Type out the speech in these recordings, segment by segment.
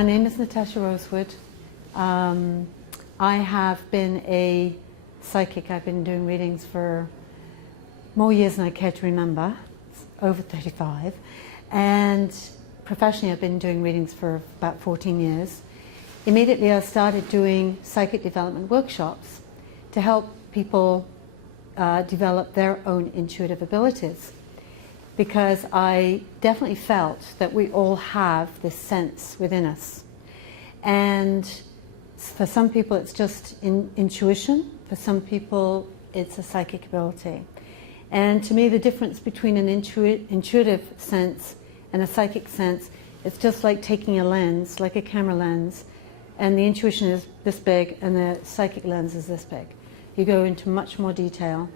My name is Natasha Rosewood. I have been a psychic. I've been doing readings for more years than I care to remember. It's over 35. And professionally, I've been doing readings for about 14 years. Immediately, I started doing psychic development workshops to help people develop their own intuitive abilities, because I definitely felt that we all have this sense within us. And for some people it's just intuition, for some people it's a psychic ability. And to me, the difference between an intuitive sense and a psychic sense, it's just like taking a lens, like a camera lens, and the intuition is this big and the psychic lens is this big. You go into much more detail.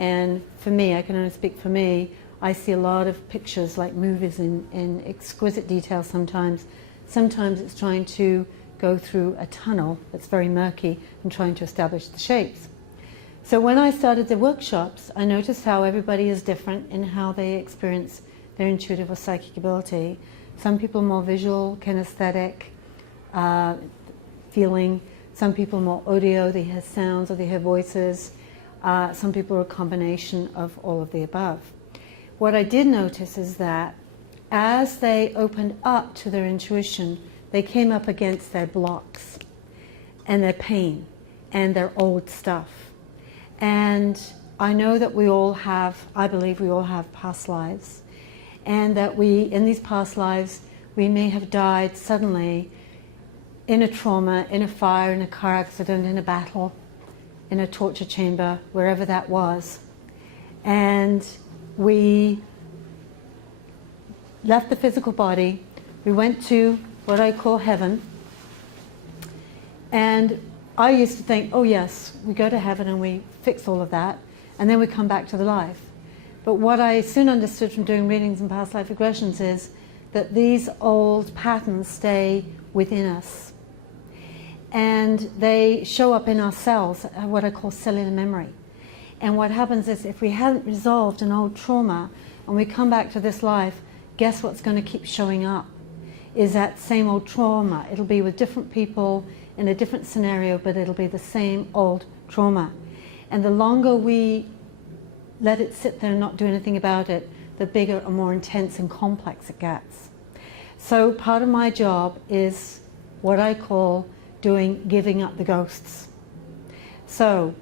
And for me, I can only speak for me, I see a lot of pictures like movies in exquisite detail sometimes. Sometimes it's trying to go through a tunnel that's very murky and trying to establish the shapes. So when I started the workshops, I noticed how everybody is different in how they experience their intuitive or psychic ability. Some people are more visual, kinesthetic, feeling. Some people are more audio, they hear sounds or they hear voices. Some people are a combination of all of the above. What I did notice is that as they opened up to their intuition, they came up against their blocks and their pain and their old stuff. And I know that we all have, I believe we all have past lives, and that in these past lives, we may have died suddenly in a trauma, in a fire, in a car accident, in a battle, in a torture chamber, wherever that was. And we left the physical body, we went to what I call heaven, and I used to think, oh yes, we go to heaven and we fix all of that, and then we come back to the life. But what I soon understood from doing readings and past life regressions is that these old patterns stay within us. And they show up in our cells, what I call cellular memory. And what happens is, if we haven't resolved an old trauma and we come back to this life, guess what's going to keep showing up? Is that same old trauma. It'll be with different people in a different scenario, but it'll be the same old trauma. And the longer we let it sit there and not do anything about it, the bigger and more intense and complex it gets. So part of my job is what I call giving up the ghosts. So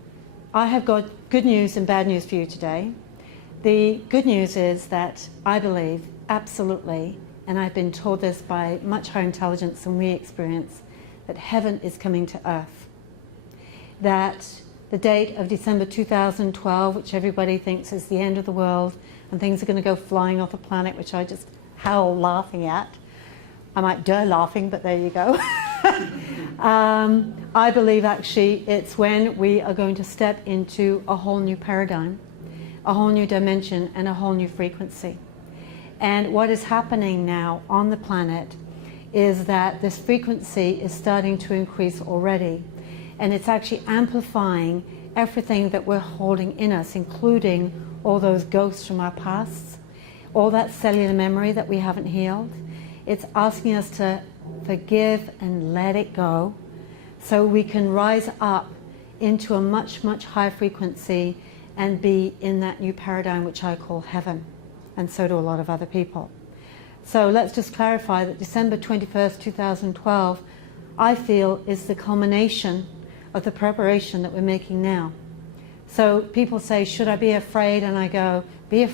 I have got good news and bad news for you today. The good news is that I believe absolutely, and I've been told this by much higher intelligence than we experience, that heaven is coming to earth. That the date of December 2012, which everybody thinks is the end of the world and things are going to go flying off the planet, which I just howl laughing at. I might die laughing, but there you go. I believe actually it's when we are going to step into a whole new paradigm, a whole new dimension, and a whole new frequency. And what is happening now on the planet is that this frequency is starting to increase already. And it's actually amplifying everything that we're holding in us, including all those ghosts from our pasts, all that cellular memory that we haven't healed. It's asking us to forgive and let it go so we can rise up into a much, much higher frequency and be in that new paradigm which I call heaven, and so do a lot of other people. So let's just clarify that December 21st, 2012, I feel is the culmination of the preparation that we're making now. So people say, should I be afraid? And I go, be afraid.